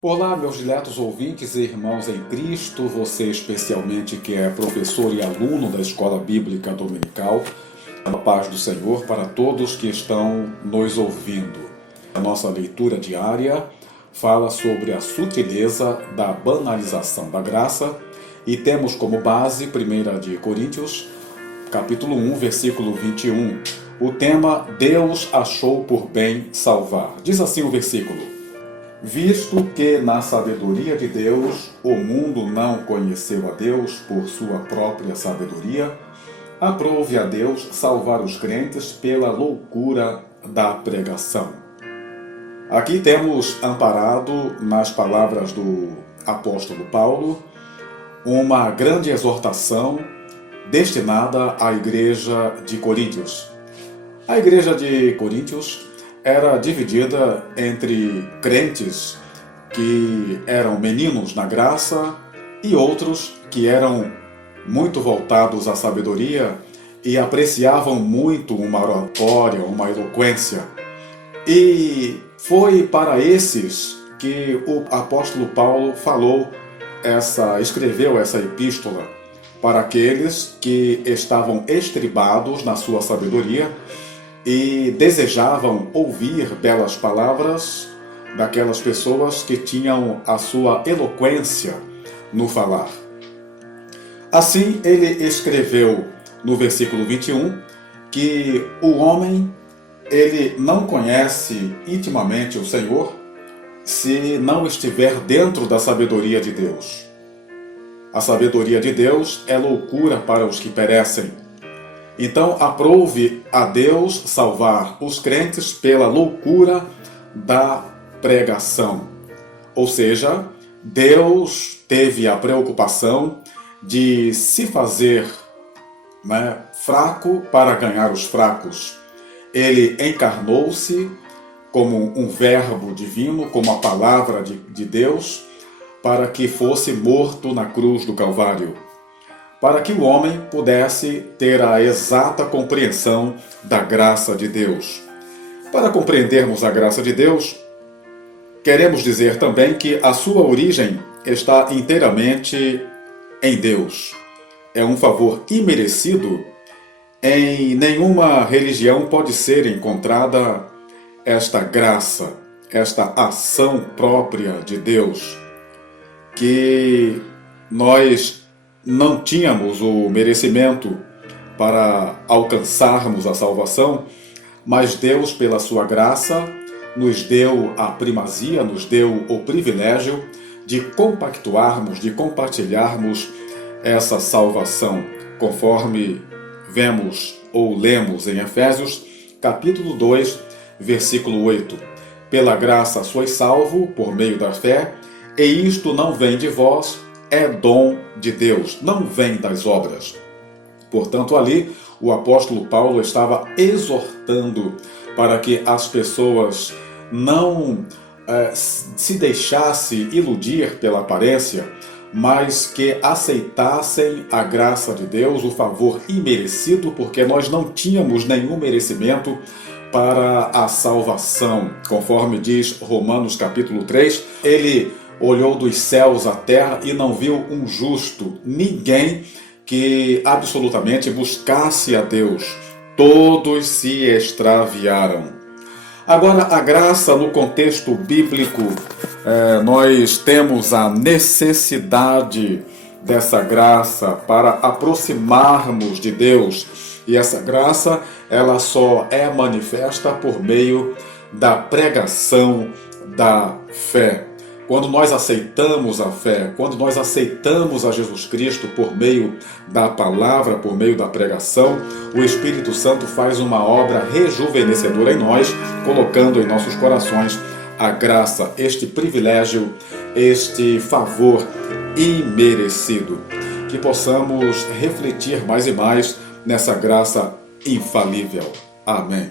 Olá, meus diletos ouvintes e irmãos em Cristo, você especialmente que é professor e aluno da Escola Bíblica Dominical, a paz do Senhor para todos que estão nos ouvindo. A nossa leitura diária fala sobre a sutileza da banalização da graça e temos como base 1 de Coríntios, capítulo 1, versículo 21, o tema Deus achou por bem salvar. Diz assim o versículo: visto que na sabedoria de Deus o mundo não conheceu a Deus por sua própria sabedoria, aprove a Deus salvar os crentes pela loucura da pregação. Aqui temos amparado nas palavras do apóstolo Paulo uma grande exortação destinada à igreja de Coríntios. A igreja de Coríntios era dividida entre crentes que eram meninos na graça e outros que eram muito voltados à sabedoria e apreciavam muito uma oratória, uma eloquência. E foi para esses que o apóstolo Paulo escreveu essa epístola, para aqueles que estavam estribados na sua sabedoria e desejavam ouvir belas palavras daquelas pessoas que tinham a sua eloquência no falar. Assim, ele escreveu no versículo 21 que o homem ele não conhece intimamente o Senhor se não estiver dentro da sabedoria de Deus. A sabedoria de Deus é loucura para os que perecem. Então, aprove a Deus salvar os crentes pela loucura da pregação. Ou seja, Deus teve a preocupação de se fazer fraco para ganhar os fracos. Ele encarnou-se como um verbo divino, como a palavra de Deus, para que fosse morto na cruz do Calvário, para que o homem pudesse ter a exata compreensão da graça de Deus. Para compreendermos a graça de Deus, queremos dizer também que a sua origem está inteiramente em Deus. É um favor imerecido. Em nenhuma religião pode ser encontrada esta graça, esta ação própria de Deus, que nós não tínhamos o merecimento para alcançarmos a salvação, mas Deus, pela sua graça, nos deu a primazia, nos deu o privilégio de compactuarmos, de compartilharmos essa salvação, conforme vemos ou lemos em Efésios, capítulo 2, versículo 8. Pela graça sois salvo por meio da fé, e isto não vem de vós, é dom de Deus, não vem das obras. Portanto, ali o apóstolo Paulo estava exortando para que as pessoas não se deixassem iludir pela aparência, mas que aceitassem a graça de Deus, o favor imerecido, porque nós não tínhamos nenhum merecimento para a salvação. Conforme diz Romanos capítulo 3, ele olhou dos céus à terra e não viu um justo, ninguém que absolutamente buscasse a Deus. Todos se extraviaram. Agora, a graça no contexto bíblico, nós temos a necessidade dessa graça para aproximarmos de Deus. E essa graça, ela só é manifesta por meio da pregação da fé. Quando nós aceitamos a fé, quando nós aceitamos a Jesus Cristo por meio da palavra, por meio da pregação, o Espírito Santo faz uma obra rejuvenescedora em nós, colocando em nossos corações a graça, este privilégio, este favor imerecido. Que possamos refletir mais e mais nessa graça infalível. Amém.